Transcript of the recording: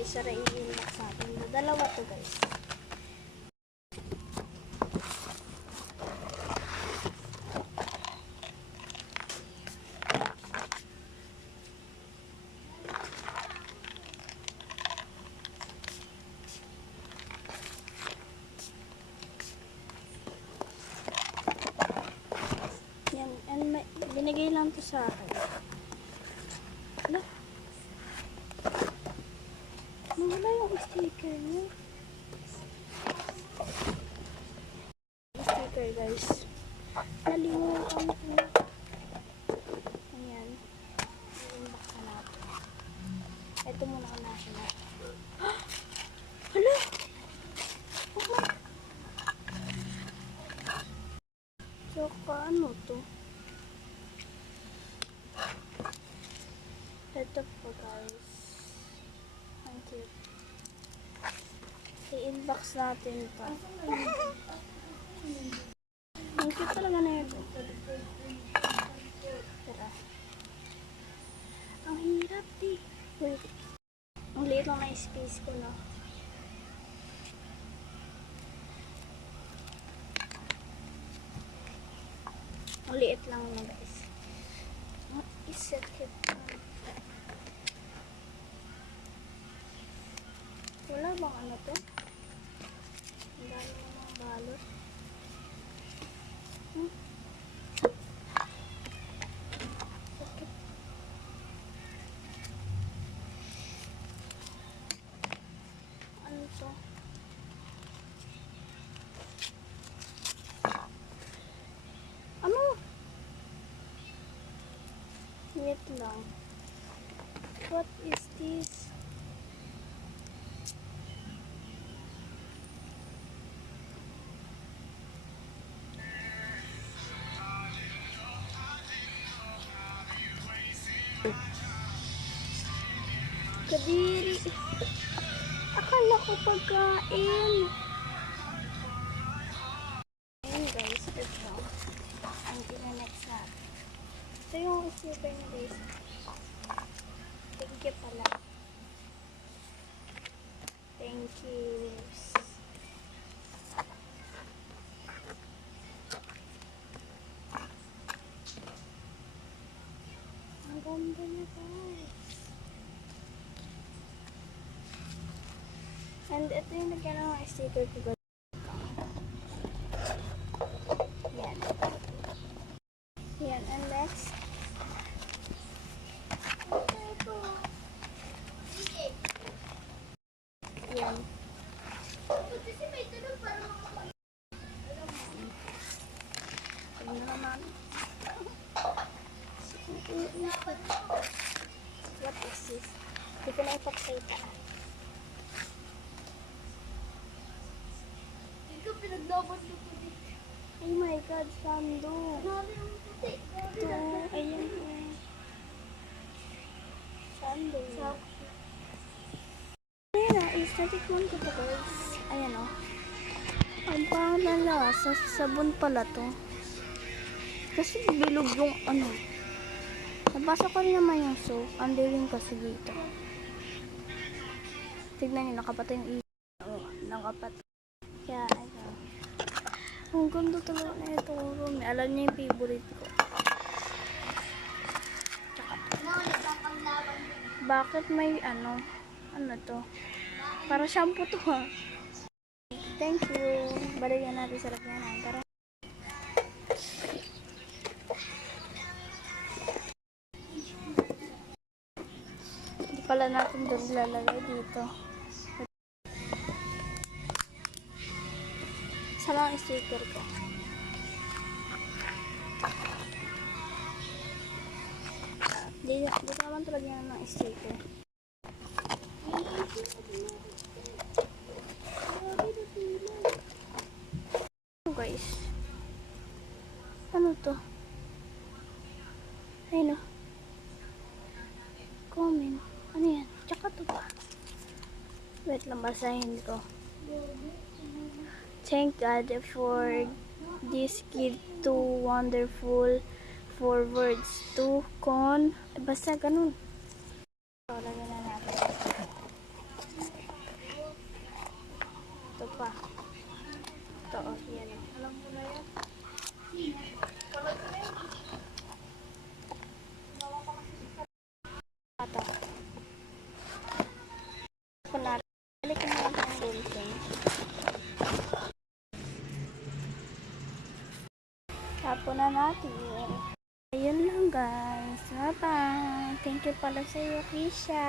guys, tara i-inbox natin. Dalawa to guys. Yan, and binigay lang to sa akin. Ano? Nawala yung sticker niya. Sticker guys. Nalimutan ko. Ayan. I-inbox na natin. Ito muna ang nasa natin. Hala! Oh. So, ano to? Ito po guys. Ang cute. I-inbox natin ito. Ang cute talaga na ito. Tara. Ang hirap di. Wait. Ang liit lang na space ko no. Ang liit lang na guys. Isa cute. Wala bang ano to? Ang dami namang balot. Sakit. Ano to? Ano? Wait lang. What is this? Kadiri. Akala ko pagkain. Ayan guys, ito. Ang next natin. Ito yung sticker niya guys. Thank you pala. Thank you. Ang ganda niya guys. And ito yung lagyan ng sticker ko. Yan. Yan. And next. Yan. Ano naman? What is this? Hindi ko na ipagsalita. Oh my God, Sando. Ito, ayan. Sando. Ayan na, natikman ko to guys. Ayan o. Ang pangalala, sa sabon pala to. Kasi bilog yung ano. Nabasa ko rin naman yung soap. Ang dilim kasi dito. Tignan nyo, nakapatay yung ilaw. Oo, nakapatay. Kaya, ayun. Ang ganda talaga na ito. Alam niyo yung favorite ko. Bakit may ano? Ano to? Para shampoo to ha. Thank you. Balikan natin sa lagyanan. Tara. Hindi pala natin doon lalagay dito. Isa lang ang sticker ko. Di naman talaga yan ng sticker. Guys. Ano to? Ayun o. Comment. Ano yan? Tsaka to pa. Wait lang, basahin ko. Thank God for this gift to wonderful for words to con. Basta ganun. So, lagyan na natin. Kunwari, balikin mo lang ang gunting. Tapon na natin. Ayun lang guys. Bye-bye. Thank you pala sa iyo, Kisha.